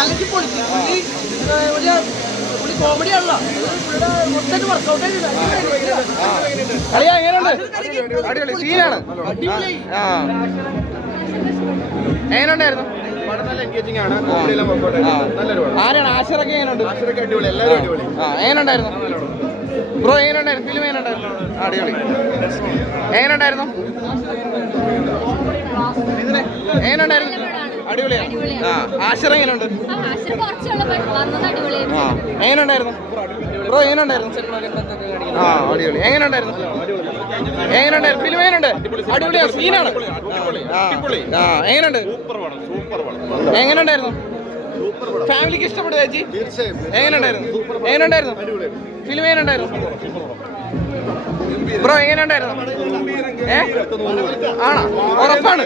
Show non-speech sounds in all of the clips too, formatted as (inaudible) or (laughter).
കലക്കി പൊളിച്ചു പുള്ളി ഒരു വലിയ പുള്ളി കോമഡി ആണല്ലോ. മൊത്തമായിട്ട് വർക്കൗട്ട് കളിയാ എങ്ങനെയുണ്ട്? അടിപൊളി സീനാണ്. എങ്ങനെയുണ്ടായിരുന്നു? ആരാണ്? ആശിറൊക്കെ എങ്ങനെയുണ്ട്? ആശ്രയൊക്കെ അടിപൊളി. എല്ലാവരും അടിപൊളി. ആ എങ്ങനെയുണ്ടായിരുന്നു? ബ്രോ എങ്ങനെയുണ്ടായിരുന്നു? ഫിലിം എങ്ങനെയുണ്ടായിരുന്നു? അടിപൊളി. എങ്ങനെയുണ്ടായിരുന്നു? എങ്ങനെയുണ്ടായിരുന്നു? അടിപൊളിയാണ്. ആ ആശിറ എങ്ങനെയുണ്ട്? ആ എങ്ങനെയുണ്ടായിരുന്നു? ബ്രോ എങ്ങനെയുണ്ടായിരുന്നു ആ അടിപൊളി. എങ്ങനെയുണ്ടായിരുന്നു? എങ്ങനെയുണ്ടായിരുന്നു? ഫിലിം എങ്ങനെയുണ്ട്? അടിപൊളിയാണ് സീനാണ് ആ ആ എങ്ങനെയുണ്ട്? എങ്ങനെയുണ്ടായിരുന്നു? ഫാമിലിക്ക് ഇഷ്ടപ്പെട്ടു ചേച്ചി? എങ്ങനെയുണ്ടായിരുന്നു? എങ്ങനെയുണ്ടായിരുന്നു? ഫിലിം എങ്ങനെയുണ്ടായിരുന്നു? ബ്രോ എങ്ങനെയുണ്ടായിരുന്നു ഏ? ആണോ? ഉറപ്പാണ്.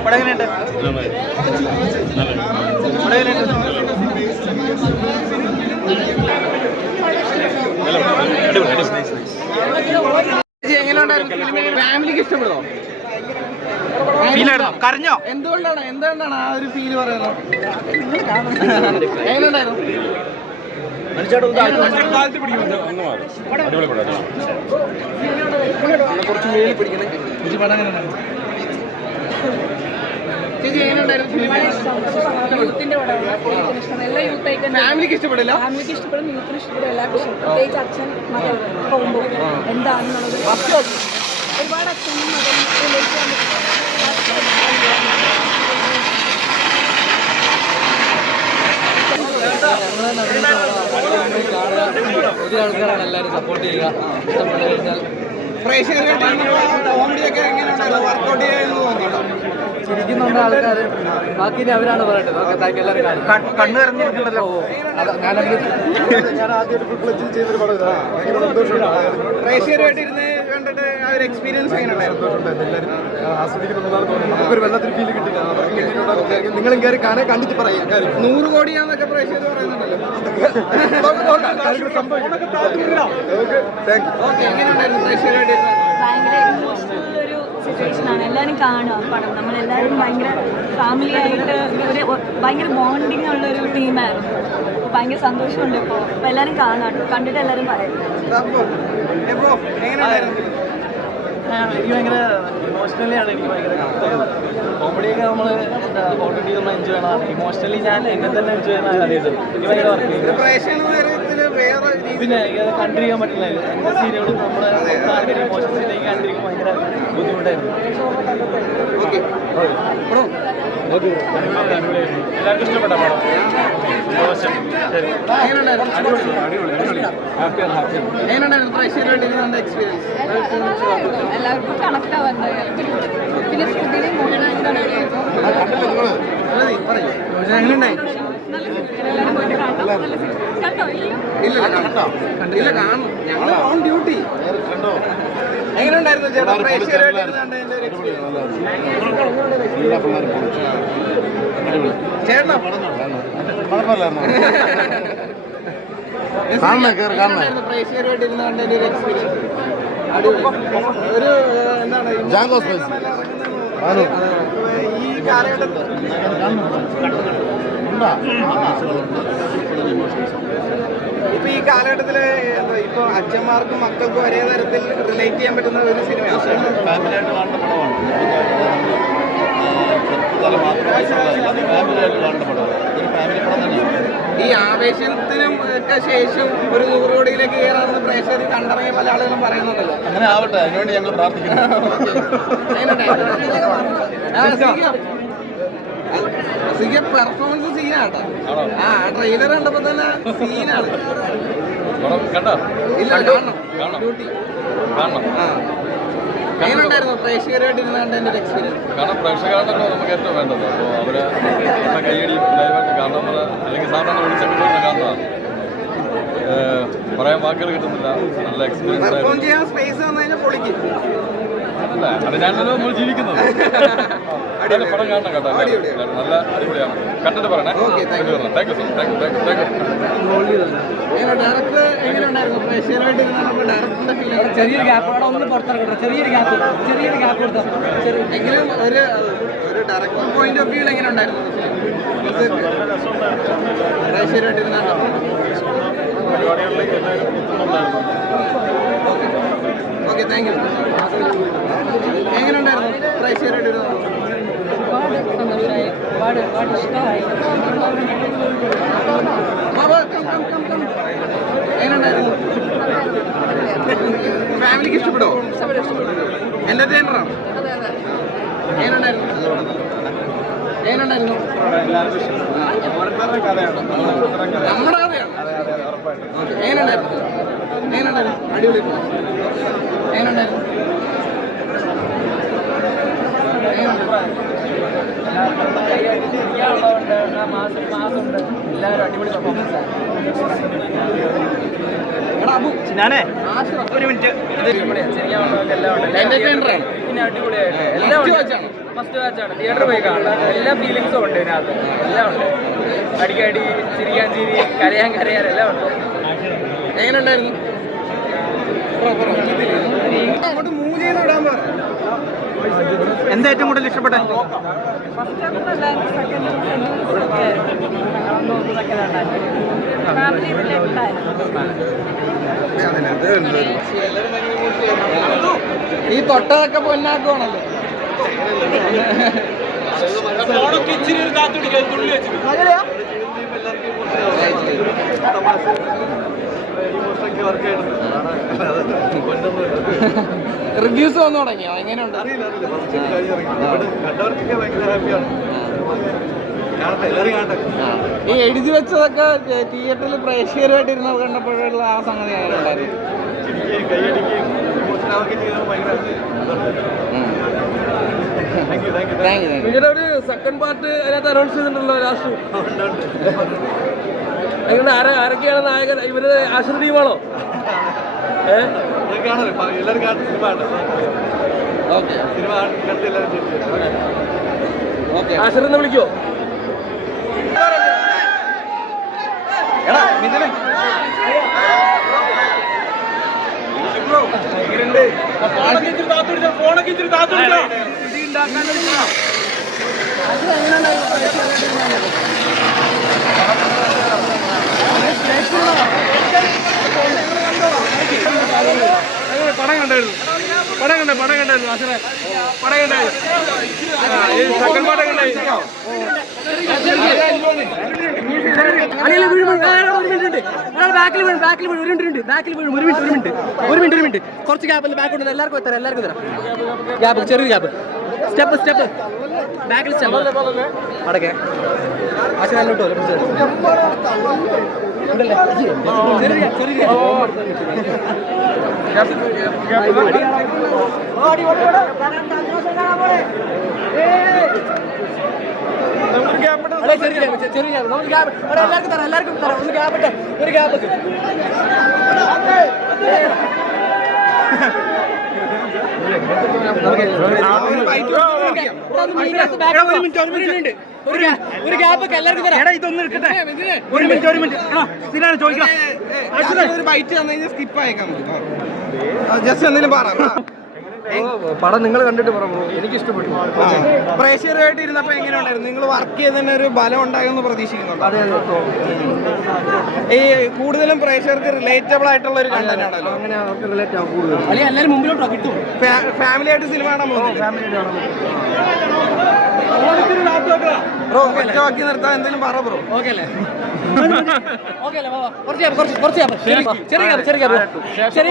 ഇവിടെ എങ്ങനെയുണ്ട്? ഇവിടെ എങ്ങനെയുണ്ട്? ഫാമിലിക്ക് ഇഷ്ടപ്പെട്ടോ ഫീലായിരുന്നോ? കരഞ്ഞോ? എന്തുകൊണ്ടാണ്? എന്തുകൊണ്ടാണ് ആ ഒരു ഫീൽ പറയുന്നത്? എങ്ങനെയുണ്ടായിരുന്നു കുറച്ച് മേലിൽ പിടിക്കണേ. എല്ലാ ഫാമിലിക്ക് ഇഷ്ടപ്പെടില്ല? ഫാമിലിക്ക് ഇഷ്ടപ്പെടും. യൂത്തിന് ഇഷ്ടപ്പെടും. എല്ലാവർക്കും ഇഷ്ടം പ്രത്യേകിച്ച് അച്ഛൻ മകൾ പോകുമ്പോൾ എന്താണെന്നുള്ളത് ഒരുപാട് അച്ഛനും മകനും പുതിയ ആൾക്കാരാണ് എല്ലാവരും സപ്പോർട്ട് ചെയ്യുക. ഇഷ്ടപ്പെട്ടു കഴിഞ്ഞാൽ പ്രേക്ഷകരുടെ എങ്ങനെയുണ്ടായിരുന്നു വർക്കൗട്ട് ചിരിക്കുന്നുണ്ട് ആൾക്കാർ ബാക്കി ഇനി അവരാണ് പറയട്ടെ ഓക്കെ താങ്ക് എല്ലാവരും കാണും കണ്ണു ഞാൻ ആദ്യമായിട്ട് ഫുൾ ക്ലച്ചിൽ ചെയ്തൊരു പടം പ്രേക്ഷകരുമായിട്ട് ഇരുന്ന് കണ്ടിട്ട് ആ ഒരു എക്സ്പീരിയൻസ് എങ്ങനെയുണ്ടായിരുന്നു? എല്ലാവരും ആ, ആസ്വദിക്കുന്നുണ്ടെന്നാണ് തോന്നുന്നത് നമുക്കൊരു വെള്ളത്തിന് ഫീൽ കിട്ടില്ല. നിങ്ങളും കയറി കാണാൻ കണ്ടിട്ട് പറയാം. നൂറ് കോടിയാന്നൊക്കെ പ്രേക്ഷകർ പറയുന്നുണ്ടല്ലോ. ഓക്കെ എങ്ങനെയുണ്ടായിരുന്നു? ഭയങ്കര ഇമോഷണൽ ഒരു സിറ്റുവേഷൻ ആണ്. എല്ലാവരും കാണുക പടം. നമ്മളെല്ലാവരും ഭയങ്കര ഫാമിലി ആയിട്ട് ഒരു ഭയങ്കര ബോണ്ടിങ് ഉള്ള ഒരു ടീമായിരുന്നു അപ്പോൾ ഭയങ്കര സന്തോഷമുണ്ട് ഇപ്പോൾ എല്ലാരും എല്ലാവരും കാണാം. കണ്ടിട്ട് എല്ലാരും പറയും സംഭവം. ഏ ബ്രോ, എങ്ങനെയുണ്ടായിരുന്നു എനിക്ക് ഭയങ്കര ഇമോഷണലി ആണ് എനിക്ക് ഭയങ്കര കോമഡിയൊക്കെ നമ്മൾ എന്താ ഓൾറെഡി നമ്മൾ എൻജോയ് ചെയ്യണം ഇമോഷണലി ഞാൻ എന്നെ തന്നെ എൻജോയ് ചെയ്യണ അറിയുന്നത് എനിക്ക് ഭയങ്കര വർക്ക് പിന്നെ ഇത് കണ്ടിരിക്കാൻ പറ്റില്ല. എന്റെ സീരിയലും നമ്മുടെ ആൾക്കാർ ഇമോഷൻസിലേക്ക് കണ്ടിരിക്കാൻ ഭയങ്കര ബുദ്ധിമുട്ടായിരുന്നു. ഓക്കെ എല്ലാവർക്കും ഇഷ്ടപ്പെട്ട പടം. എല്ലാവർക്കും കണക്ട് പിന്നെ ശ്രുതിയിലും കണ്ടോ? ഇല്ല. കണ്ടോ? ഇല്ല കാണും. ഞങ്ങൾ ഓൺ ഡ്യൂട്ടി എങ്ങനെയുണ്ടായിരുന്നു ചേട്ടാ? കയറി കാണണേ ഒരു പ്രേക്ഷകരുമായിട്ട് എക്സ്പീരിയൻസ് ഒരു എന്താണ് ജാങ്കോ സ്പൈസി. ഇപ്പൊ ഈ കാലഘട്ടത്തിൽ ഇപ്പൊ അച്ഛന്മാർക്കും മക്കൾക്കും ഒരേ തരത്തിൽ റിലേറ്റ് ചെയ്യാൻ പറ്റുന്ന ഒരു സിനിമയാണ് ഫാമിലിയായിട്ട് കാണുന്ന പടമാണ് ചെറുപ്പകാലം മാത്രമായിട്ടുള്ള ഫാമിലിയായിട്ട് കാണുന്ന പടമാണ്. ഈ ആവേശത്തിനും ഒക്കെ ശേഷം ഒരു നൂറ് കോടിയിലേക്ക് കയറാമെന്ന് പ്രേക്ഷകർ കണ്ടറിയ പല ആളുകളും പറയുന്നുണ്ടല്ലോ. അങ്ങനെ ആവട്ടെ അതിനുവേണ്ടി ഞങ്ങൾ പ്രാർത്ഥിക്കുന്നു. പെർഫോമൻസ് സീനാട്ടോ ആ ട്രെയിലർ കണ്ടപ്പോ തന്നെ സീനാണ് ഇല്ല കാണണം. ഡ്യൂട്ടി കാണണം. ആ. കാരണം പ്രേക്ഷകരാണല്ലോ നമുക്ക് ഏറ്റവും വേണ്ടത്. അപ്പോൾ അവരെ നമ്മുടെ കൈയടി ലൈവായിട്ട് എന്നുള്ള അല്ലെങ്കിൽ സാധാരണ വിളിച്ചൊക്കെ പോയി കാണുന്നതാണ്. പറയാൻ വാക്കുകൾ കിട്ടുന്നില്ല. നല്ല എക്സ്പീരിയൻസ് ആയിരുന്നു. അല്ല അത് ഞാനല്ലോ നമ്മൾ ജീവിക്കുന്നത് (laughs) എന്തായാലും പടം കാണണം കേട്ടോ നല്ല അടിപൊളിയാണ്. കണ്ടിട്ട് പറയണേ. Okay, thank you. Thank you sir thank you thank you thank you എങ്ങനെ ഡയറക്ടർ എങ്ങനെയുണ്ടായിരുന്നു പ്രേക്ഷകരായിട്ട് ഇരുന്ന് ഡയറക്ടറിന്റെ ഫീൽ ചെറിയൊരു ഗ്യാപ്പ് അവിടെ ഒന്ന് പുറത്തിറക്കട്ടെ ചെറിയൊരു ഗ്യാപ്പ് ചെറിയൊരു ഗ്യാപ്പ് കൊടുത്താൽ ചെറിയ എങ്കിലും ഒരു ഒരു ഡയറക്ടർ പോയിന്റ് ഓഫ് വ്യൂ എങ്ങനെ ഉണ്ടായിരുന്നു? പ്രേക്ഷകരായിട്ട് എല്ലാവരും ഓക്കെ. താങ്ക് യു എങ്ങനെ ഉണ്ടായിരുന്നു? പ്രേക്ഷകരായിട്ട് സന്തോഷമായി ഫാമിലിക്ക് ഇഷ്ടപ്പെടോ എന്റർടൈനറാണ് നമ്മുടെ കഥയാണ്. അടിപൊളി എങ്ങനെയുണ്ടായിരുന്നു? മാസം മാസമുണ്ട് എല്ലാവരും അടിപൊളി പെർഫോമൻസ് ഞാനേ ഒരു മിനിറ്റ് ഉണ്ട്. പിന്നെ അടിപൊളിയായിട്ട്. എല്ലാം ഉണ്ട്. മസ്റ്റ് വാച്ച് ആണ്. തിയേറ്ററിൽ പോയി കാണാം എല്ലാ ഫീലിങ്സും ഉണ്ട് ഇതിനകത്ത്. എല്ലാം ഉണ്ട്. അടിക്കടി ചിരിക്കാൻ ചിരി കരയാൻ കരയാൻ എല്ലാം ഉണ്ട്. എങ്ങനെയുണ്ടായിരുന്നു? പറ, എന്താ ഏറ്റവും കൂടുതൽ ഇഷ്ടപ്പെട്ടെ? ഈ തൊട്ടതൊക്കെ പൊന്നാക്കുവാണല്ലോ. റിവ്യൂസ് വന്നു തുടങ്ങിയോ? എങ്ങനെയുണ്ട്. ഈ എഴുതി വെച്ചതൊക്കെ തിയേറ്ററിൽ പ്രേക്ഷകരുമായിട്ട് ഇരുന്ന് കണ്ടപ്പോഴുള്ള ആ സംഗതി ഇങ്ങനെ ഒരു സെക്കൻഡ് പാർട്ട് അതിനകത്ത് അനൗൺസ് ചെയ്തിട്ടുണ്ടല്ലോ ലാസ്റ്റ് എങ്ങനെ ആരൊക്കെയാണ് നായകൻ? ഇവർ ഏഹ് എല്ലാവരും കാണുന്ന സിനിമ ഓക്കെ. സിനിമ കണ്ട് എല്ലാവരും ഓക്കെ. ആശ്രിത വിളിക്കോ. എടാ മിഥുനെ. പടം കണ്ടായിരുന്നു. പടം കണ്ട പടം കണ്ടായിരുന്നു പടം കണ്ടായിരുന്നു. സെക്കൻഡ് പാട്ട് കണ്ടായിരുന്നു ബാക്കിൽ ബാക്കിൽ ഒരു മിനിറ്റ് ബാക്കിൽ ഒരു മിനിറ്റ് ഒരു മിനിറ്റ് ഒരു മിനിറ്റ് ഒരു മിനിറ്റ് കുറച്ച് ഗ്യാപ്പിൽ ബാക്ക് ഉണ്ട്. എല്ലാവർക്കും തരാം എല്ലാവർക്കും തരാം ഗ്യാപ്പ് ചെറിയ ഗ്യാപ്പ് സ്റ്റെപ്പ് സ്റ്റെപ്പ്. ബാക്കിൽ സ്റ്റെപ്പ്. അടക്കെ പക്ഷെ നല്ലോട്ടോ ചെറിയ ചെറിയ. എല്ലാവർക്കും തരാം എല്ലാവർക്കും തരാം. ഒന്ന് ഗ്യാപ്പ് ഇട്ടെ ഒരു മിനിറ്റ് ഒരു ഗ്യാപ്പ് ഒക്കെ എല്ലാവർക്കും തരാം ഇതൊന്നും എടുക്കട്ടെ ഒരു മിനിറ്റ് ഒരു മിനിറ്റ് സ്ഥിരമാണ് ചോദിക്കാം ഒരു ബൈറ്റ് തന്നു കഴിഞ്ഞാൽ സ്കിപ്പ് അയക്കാം ജസ്റ്റ് എന്തെങ്കിലും പറ പടം നിങ്ങൾ കണ്ടിട്ട് പറഞ്ഞു എനിക്ക് ഇഷ്ടപ്പെട്ടു പ്രേക്ഷകരുമായിട്ട് ഇരുന്നപ്പോ എങ്ങനെ ഉണ്ടായിരുന്നു? നിങ്ങൾ വർക്ക് ചെയ്തതിന് ഒരു ബലം ഉണ്ടായെന്ന് പ്രതീക്ഷിക്കുന്നുണ്ടോ? അതെ അതെ ഈ കൂടുതലും പ്രേക്ഷകർക്ക് റിലേറ്റബിൾ ആയിട്ടുള്ള ഒരു കണ്ടന്റ് ആണല്ലോ. അങ്ങനെ അവർക്ക് റിലേറ്റ് ആവും കൂടുതൽ അല്ലെങ്കിൽ എല്ലാവരും മുമ്പിലോട്ടോ കിട്ടും. ഫാമിലി ആയിട്ട് സിനിമ കാണാൻ പോകുന്നില്ല? ബ്രോ നിർത്താൻ എന്തെങ്കിലും പറ ബ്രോ. ഓക്കെ അല്ലേ? (laughs) ഓക്കെ അല്ലേ വാ, വാ. കുറച്ച് കുറച്ച് കുറച്ച് ചെറിയ ചെറിയ ചെറിയ